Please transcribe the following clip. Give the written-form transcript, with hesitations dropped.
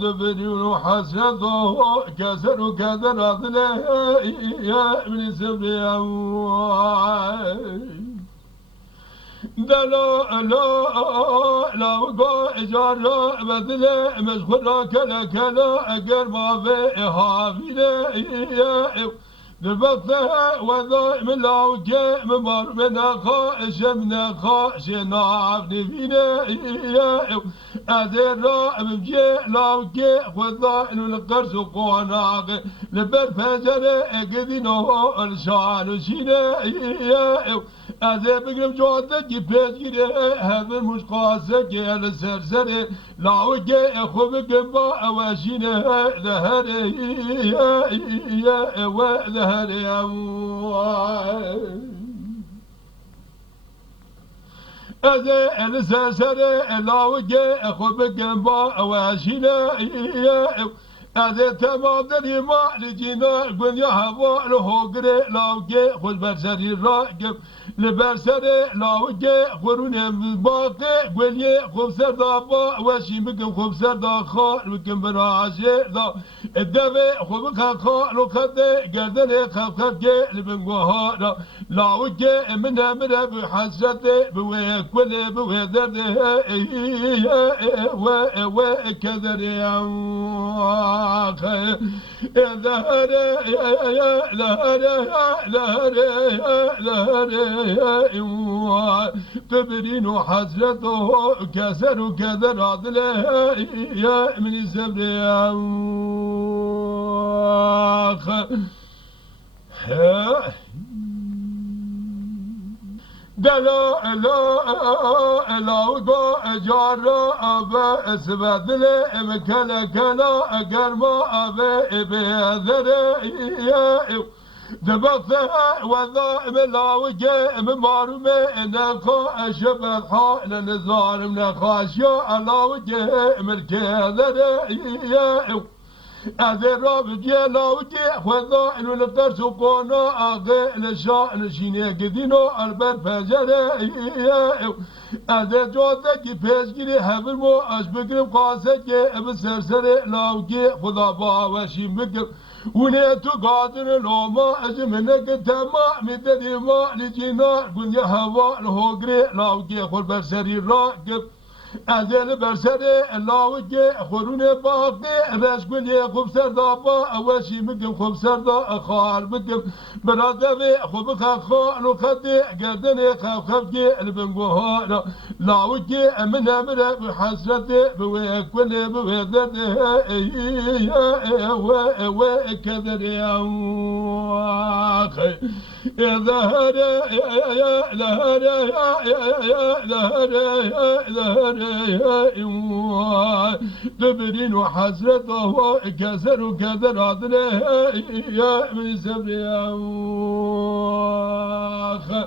ذبري حسرته كسر كدر يا ابن سبيا دلا لا لا وقاجر بدل مشغول كلا كلا أجر ما في حافظة نبضها وضع من لاوجه ممر من خاش من خاش نعفني فينا أذر مجي لاوجه وضع القرص قناق لبر فجر أجدينه الشان شينا أذر بقرب جودة جبت كده هذا مش قاسة كده سرسرة لاوجه خوب جنبا أواشينا ظهر وذهر أذى الساسر لاوجه خوب جنبا أواشينا أذى تمام دري ما لجينا قل يا هوا الهوجر لاوجه خل برسري راقب لبرسري لاوجه خرون باقي قل يا خوب سردابا وشي بكم خوب سردا خال بكم براجي ذا الدبي خوب خال وخدي قردني خف لبنقوها لاوجه منها بحسرتي بويك كل بويدر وكذر يا ظهر تبرين حسرته كسر كذر عدله يا من السبر دلا لا لا وقا جارا أبا اسبدل مكلا كلا أجر ما أبا بهذر دبقتها وضائم لاوجه مبارم نخا شبه حال نزار من خاشيا لاوجه مركزر أذر رابجي لاوجه وضائم الفرس وقونا أغي لشاء نشيني قدينو البر فجره أذر جودك بيزگيري هبر مو أشبكرم قاسك بسرسر لاوجه خدا باوشيم بكر ونيتو قادر لوما أجمنك تما مدري ما لجينا قنيا هوا الهوغري لاوجي خل برسري راقب أزل برسري لاوجي خلون باقي رشقني خب سردابا أوشي مقم خب سردا أخار مقم برادبي خب خخان وخدي قردني خفجي البنقوها لاوجي من أمر بحسرتي بويك كل بويدر وكذر يا أخي ظهر تبرين حسرته كسر كذر عدله يا من سبر يا أخي